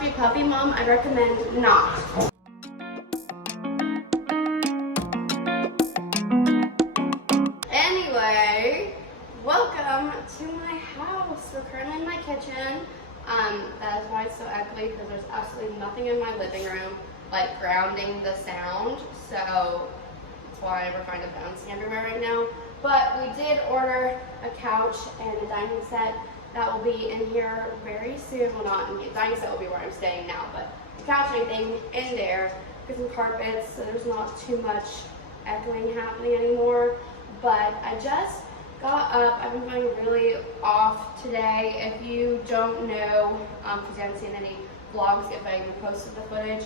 to be a puppy mom, I recommend not. Anyway, welcome to my house. We're currently in my kitchen. That is why it's so echoey, because there's absolutely nothing in my living room like grounding the sound. So that's why we're kind of bouncing everywhere right now. But we did order a couch and a dining set that will be in here very soon. Well, not in the dining set will be where I'm staying now, but the couch and everything in there. Get some carpets so there's not too much echoing happening anymore. But I just got up. I've been feeling really off today. If you don't know, because you haven't seen any vlogs if I even posted the footage,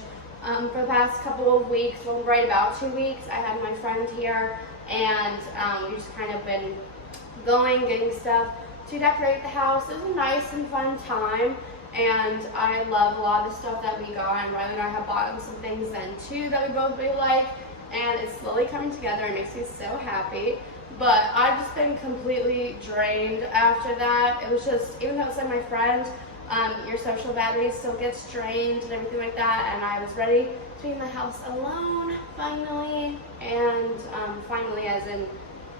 for the past couple of weeks, well, right about 2 weeks, I had my friend here, and we've just kind of been getting stuff to decorate the house. It was a nice and fun time, and I love a lot of the stuff that we got, and Riley and I have bought some things then too that we both really like, and it's slowly coming together. It makes me so happy. But I've just been completely drained after that. It was just, even though it's like my friend, your social battery still gets drained and everything like that, and I was ready to be in the house alone finally. And finally as in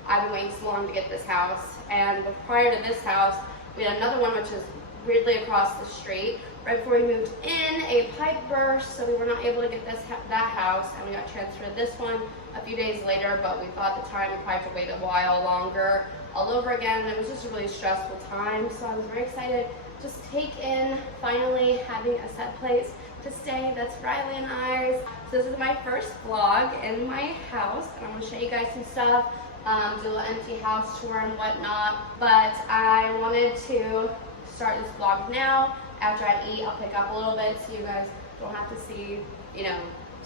I've been waiting so long to get this house, and prior to this house we had another one which is weirdly across the street. Right before we moved in, a pipe burst, so we were not able to get that house, and we got transferred to this one a few days later. But we thought at the time we probably have to wait a while longer all over again, and it was just a really stressful time. So I was very excited just take in finally having a set place to stay. That's Riley and I's. So this is my first vlog in my house, and I'm going to show you guys some stuff, do a little empty house tour and whatnot. But I wanted to start this vlog now. After I eat, I'll pick up a little bit so you guys don't have to see, you know,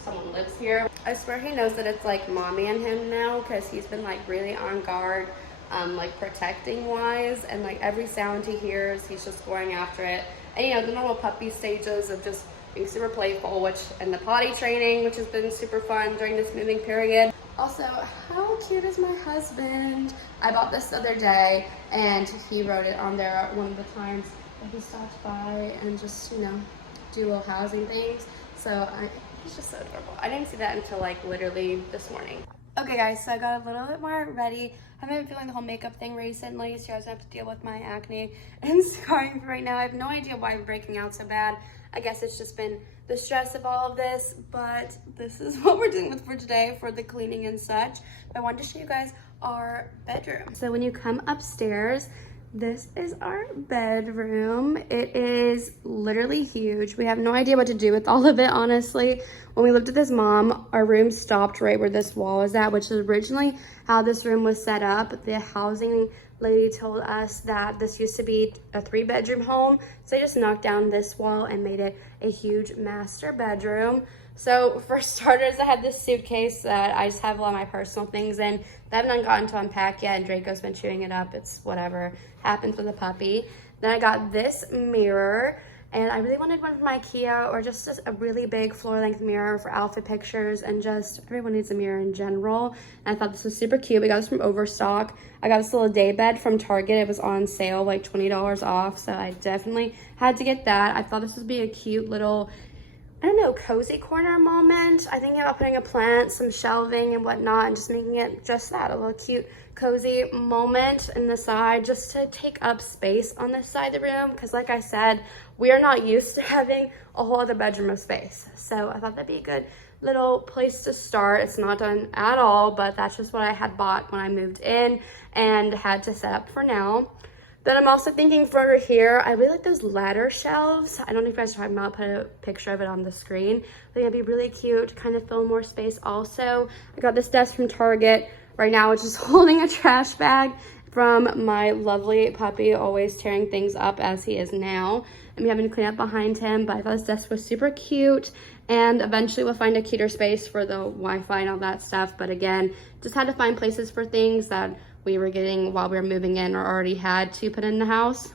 someone lives here. I swear he knows that it's like mommy and him now, because he's been like really on guard, like protecting wise, and like every sound he hears, he's just going after it. And you know, the normal puppy stages of just being super playful, and the potty training, which has been super fun during this moving period. Also, how cute is my husband? I bought this the other day, and he wrote it on there one of the times that he stopped by and just, you know, do little housing things. So he's just so adorable. I didn't see that until like literally this morning. Okay guys, so I got a little bit more ready. I haven't been feeling the whole makeup thing recently, so I was gonna have to deal with my acne and scarring right now. I have no idea why I'm breaking out so bad. I guess it's just been the stress of all of this, but this is what we're doing with for today for the cleaning and such. But I wanted to show you guys our bedroom. So when you come upstairs, this is our bedroom. It is literally huge. We have no idea what to do with all of it, honestly. When we lived with his mom, our room stopped right where this wall is at, which is originally how this room was set up. The housing lady told us that this used to be a 3-bedroom home, so they just knocked down this wall and made it a huge master bedroom. So for starters, I have this suitcase that I just have a lot of my personal things in that I haven't gotten to unpack yet, and Draco's been chewing it up. It's whatever happens with a puppy. Then I got this mirror, and I really wanted one from IKEA, or just a really big floor-length mirror for outfit pictures, and just everyone needs a mirror in general. And I thought this was super cute. We got this from Overstock. I got this little day bed from Target. It was on sale, like $20 off, so I definitely had to get that. I thought this would be a cute little, I don't know, cozy corner moment. I think about putting a plant, some shelving and whatnot, and just making it just that, a little cute, cozy moment in the side, just to take up space on this side of the room. Because like I said, we are not used to having a whole other bedroom of space. So I thought that'd be a good little place to start. It's not done at all, but that's just what I had bought when I moved in and had to set up for now. Then I'm also thinking for here, I really like those ladder shelves. I don't know if you guys are talking about, I'll put a picture of it on the screen. I think it'd be really cute, kind of fill more space also. I got this desk from Target right now, which is holding a trash bag from my lovely puppy, always tearing things up as he is now. And we having to clean up behind him, but I thought this desk was super cute. And eventually we'll find a cuter space for the Wi-Fi and all that stuff. But again, just had to find places for things that we were getting while we were moving in or already had to put in the house.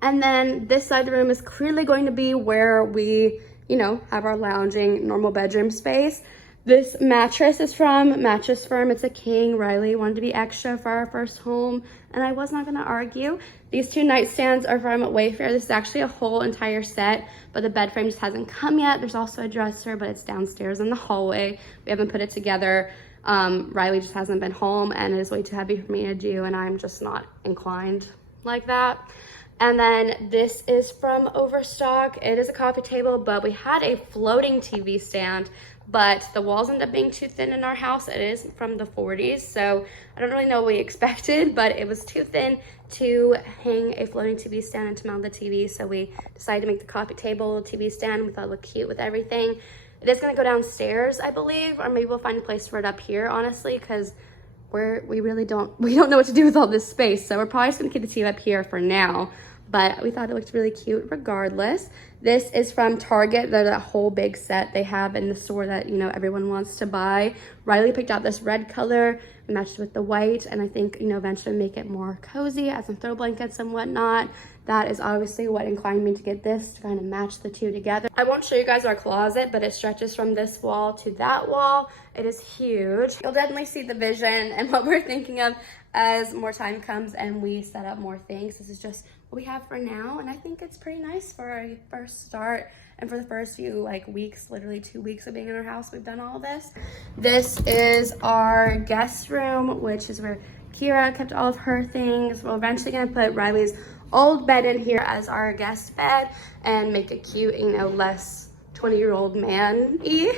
And then this side of the room is clearly going to be where we, you know, have our lounging normal bedroom space. This mattress is from Mattress Firm. It's a king. Riley wanted to be extra for our first home, and I was not gonna argue. These two nightstands are from Wayfair. This is actually a whole entire set, but the bed frame just hasn't come yet. There's also a dresser, but it's downstairs in the hallway. We haven't put it together. Riley just hasn't been home, and it is way too heavy for me to do, and I'm just not inclined like that. And then this is from Overstock. It is a coffee table, but we had a floating TV stand, but the walls ended up being too thin in our house. It is from the 40s, so I don't really know what we expected, but it was too thin to hang a floating TV stand and to mount the TV, so we decided to make the coffee table a TV stand. We thought it looked cute with everything. It is gonna go downstairs, I believe, or maybe we'll find a place for it up here, honestly, because we don't know what to do with all this space, so we're probably just gonna keep the TV up here for now. But we thought it looked really cute regardless. This is from Target. They're that whole big set they have in the store that, you know, everyone wants to buy. Riley picked out this red color, matched with the white, and I think, you know, eventually make it more cozy, add some throw blankets and whatnot. That is obviously what inclined me to get this, to kind of match the two together. I won't show you guys our closet, but it stretches from this wall to that wall. It is huge. You'll definitely see the vision and what we're thinking of as more time comes and we set up more things. This is just what we have for now, and I think it's pretty nice for a first start and for the first few like weeks, literally 2 weeks of being in our house. We've done all this. This is our guest room, which is where Kira kept all of her things. We're eventually gonna put Riley's old bed in here as our guest bed and make it cute, you know, less 20-year-old man-y.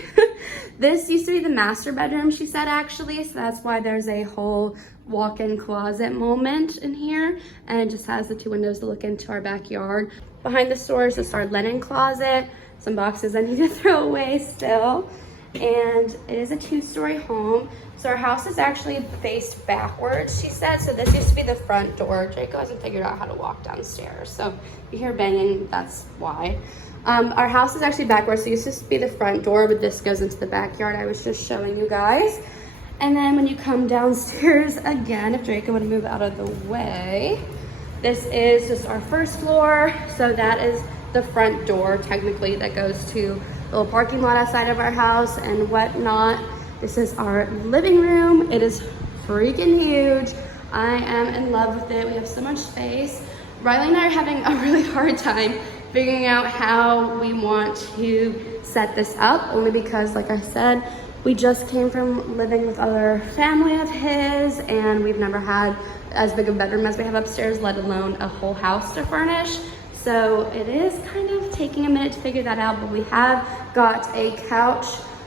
This used to be the master bedroom, she said, actually, so that's why there's a whole walk-in closet moment in here, and it just has the two windows to look into our backyard. Behind the stores is our linen closet, some boxes I need to throw away still, and it is a 2-story home. So our house is actually faced backwards, she said. So this used to be the front door. Draco hasn't figured out how to walk downstairs, so if you hear banging, that's why. Our house is actually backwards, so it used to be the front door, but this goes into the backyard. I was just showing you guys. And then when you come downstairs again, if Draco would move out of the way, this is just our first floor. So that is the front door, technically, that goes to the little parking lot outside of our house and whatnot. This is our living room. It is freaking huge. I am in love with it. We have so much space. Riley and I are having a really hard time figuring out how we want to set this up, only because, like I said, we just came from living with other family of his, and we've never had as big a bedroom as we have upstairs, let alone a whole house to furnish. So it is kind of taking a minute to figure that out, but we have got a couch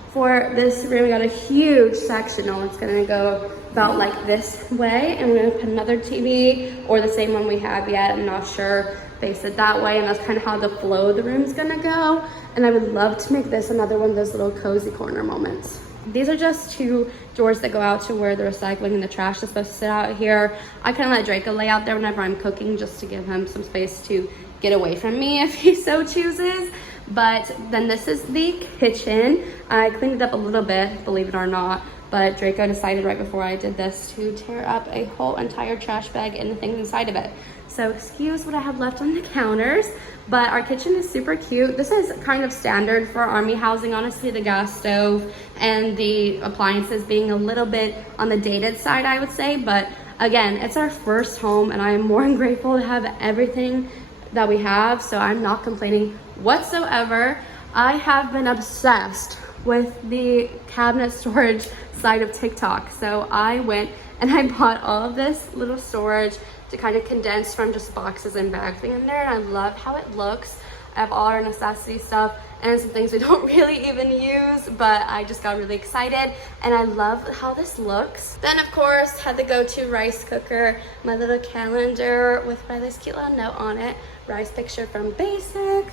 for this room. We got a huge sectional. It's gonna go about like this way, and we're gonna put another TV or the same one we have yet, I'm not sure, face it that way, and that's kind of how the flow of the room is gonna go. And I would love to make this another one of those little cozy corner moments. These are just 2 doors that go out to where the recycling and the trash is supposed to sit out here. I kind of let Draco lay out there whenever I'm cooking, just to give him some space to get away from me if he so chooses. But then this is the kitchen. I cleaned it up a little bit, believe it or not, but Draco decided right before I did this to tear up a whole entire trash bag and the things inside of it. So excuse what I have left on the counters, but our kitchen is super cute. This is kind of standard for army housing, honestly, the gas stove and the appliances being a little bit on the dated side, I would say. But again, it's our first home, and I am more than grateful to have everything that we have, so I'm not complaining whatsoever. I have been obsessed with the cabinet storage side of TikTok, so I went and I bought all of this little storage to kind of condense from just boxes and bags being in there, and I love how it looks. I have all our necessity stuff and some things we don't really even use, but I just got really excited and I love how this looks. Then of course had the go-to rice cooker, my little calendar with Riley's cute little note on it, rice picture from Basic,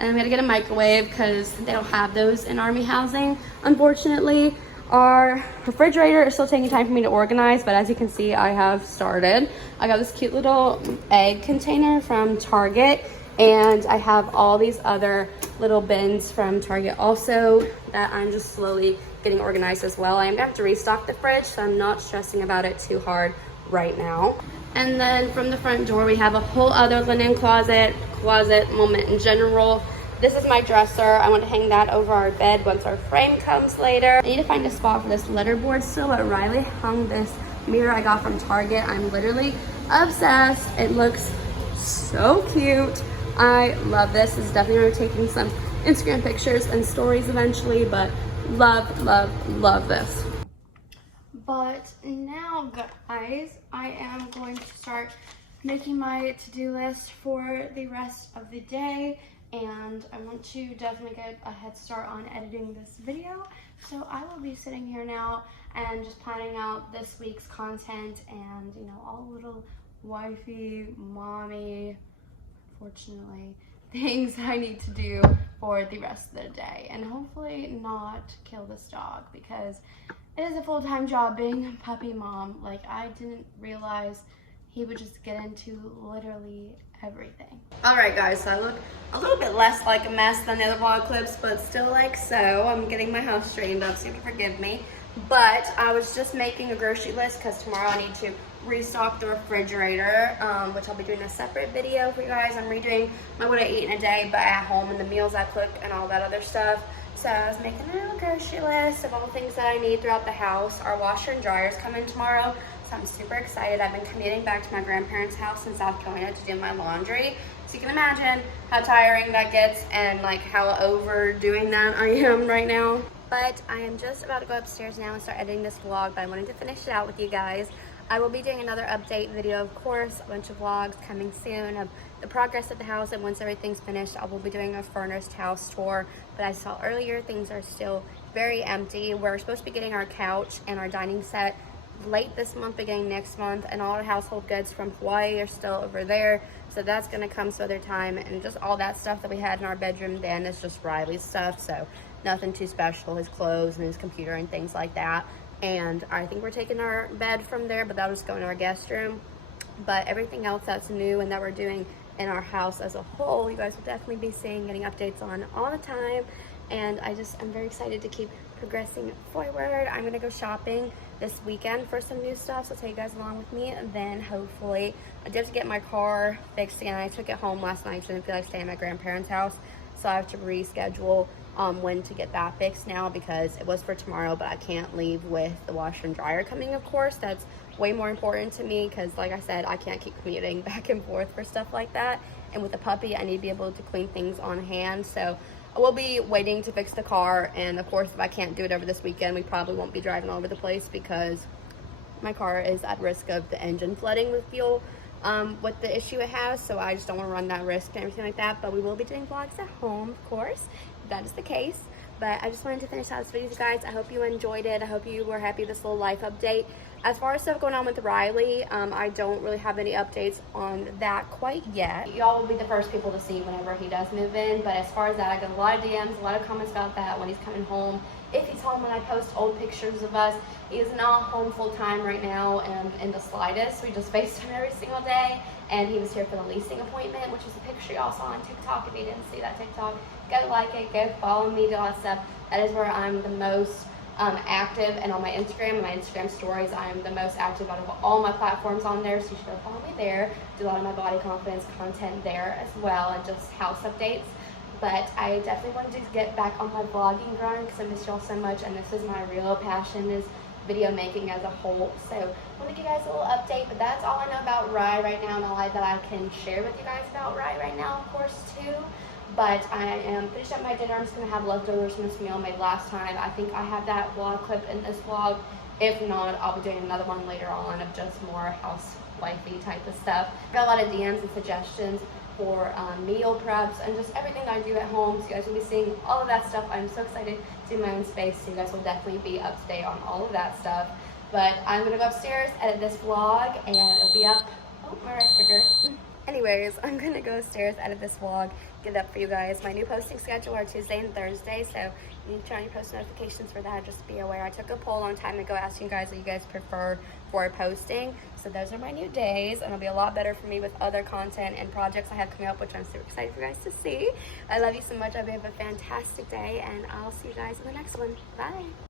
and we had to get a microwave because they don't have those in army housing, unfortunately. Our refrigerator is still taking time for me to organize, but as you can see, I have started. I got this cute little egg container from Target, and I have all these other little bins from Target also that I'm just slowly getting organized as well. I am gonna have to restock the fridge, so I'm not stressing about it too hard right now. And then from the front door, we have a whole other linen closet moment in general. This is my dresser. I want to hang that over our bed once our frame comes later. I need to find a spot for this letterboard still, but Riley hung this mirror I got from Target. I'm literally obsessed. It looks so cute. I love this. This is definitely going to be taking some Instagram pictures and stories eventually, but love, love, love this. But now, guys, I am going to start making my to-do list for the rest of the day, and I want to definitely get a head start on editing this video. So I will be sitting here now and just planning out this week's content and, you know, all the little wifey, mommy, fortunately, things I need to do for the rest of the day, and hopefully not kill this dog, because it is a full-time job being a puppy mom. Like, I didn't realize he would just get into literally everything. All right, guys, so I look a little bit less like a mess than the other vlog clips, but still like so. I'm getting my house straightened up, so you have to forgive me. But I was just making a grocery list because tomorrow I need to restock the refrigerator, which I'll be doing a separate video for you guys. I'm redoing my what I eat in a day, but at home, and the meals I cook and all that other stuff. So I was making a little grocery list of all the things that I need throughout the house. Our washer and dryer's coming tomorrow, so I'm super excited. I've been commuting back to my grandparents' house in South Carolina to do my laundry. So you can imagine how tiring that gets and like how overdoing that I am right now. But I am just about to go upstairs now and start editing this vlog, but I wanted to finish it out with you guys. I will be doing another update video, of course, a bunch of vlogs coming soon of the progress of the house, and once everything's finished, I will be doing a furnished house tour. But I saw earlier, things are still very empty. We're supposed to be getting our couch and our dining set late this month, beginning next month, and all our household goods from Hawaii are still over there. So that's gonna come some other time, and just all that stuff that we had in our bedroom then is just Riley's stuff, so nothing too special, his clothes and his computer and things like that. And I think we're taking our bed from there, but that'll just go in our guest room. But everything else that's new and that we're doing in our house as a whole, you guys will definitely be seeing, getting updates on all the time. And I'm very excited to keep progressing forward. I'm gonna go shopping this weekend for some new stuff, so I'll take you guys along with me. And then hopefully, I did have to get my car fixed again. I took it home last night, so I didn't feel like staying at my grandparents' house. So I have to reschedule when to get that fixed now, because it was for tomorrow, but I can't leave with the washer and dryer coming, of course. That's way more important to me, because like I said, I can't keep commuting back and forth for stuff like that. And with the puppy, I need to be able to clean things on hand. So I will be waiting to fix the car, and of course, if I can't do it over this weekend, we probably won't be driving all over the place, because my car is at risk of the engine flooding with fuel with the issue it has. So I just don't want to run that risk and everything like that. But we will be doing vlogs at home, of course, if that is the case. But I just wanted to finish out this video, guys. I hope you enjoyed it. I hope you were happy with this little life update. As far as stuff going on with Riley, I don't really have any updates on that quite yet. Y'all will be the first people to see whenever he does move in. But as far as that, I get a lot of DMs, a lot of comments about that when he's coming home. If he's home when I post old pictures of us, he is not home full time right now, and in the slightest. We just FaceTime every single day. And he was here for the leasing appointment, which is the picture y'all saw on TikTok. If you didn't see that TikTok, go like it, go follow me, do all that stuff. That is where I'm the most active, and on my Instagram and my Instagram stories, I'm the most active out of all my platforms on there, so you should go follow me there. Do a lot of my body confidence content there as well, and just house updates. But I definitely wanted to get back on my vlogging grind, because I miss y'all so much, and this is my real passion, is video making as a whole. So I want to give you guys a little update, but that's all I know about Rye right now, and all that I can share with you guys about Rye right now, of course, too. But I am finished up my dinner. I'm just going to have leftovers from this meal I made last time. I think I have that vlog clip in this vlog. If not, I'll be doing another one later on of just more housewifey type of stuff. Got a lot of DMs and suggestions for meal preps and just everything that I do at home. So you guys will be seeing all of that stuff. I'm so excited to do my own space, so you guys will definitely be up to date on all of that stuff. But I'm going to go upstairs, edit this vlog, and it'll be up. Oh, my rice cooker. Anyways, I'm going to go upstairs, edit this vlog, get it up for you guys. My new posting schedule are Tuesday and Thursday, so you need to turn on your post notifications for that. Just be aware. I took a poll a long time ago asking you guys what you guys prefer for posting. So those are my new days, and it'll be a lot better for me with other content and projects I have coming up, which I'm super excited for you guys to see. I love you so much. I hope you have a fantastic day, and I'll see you guys in the next one. Bye.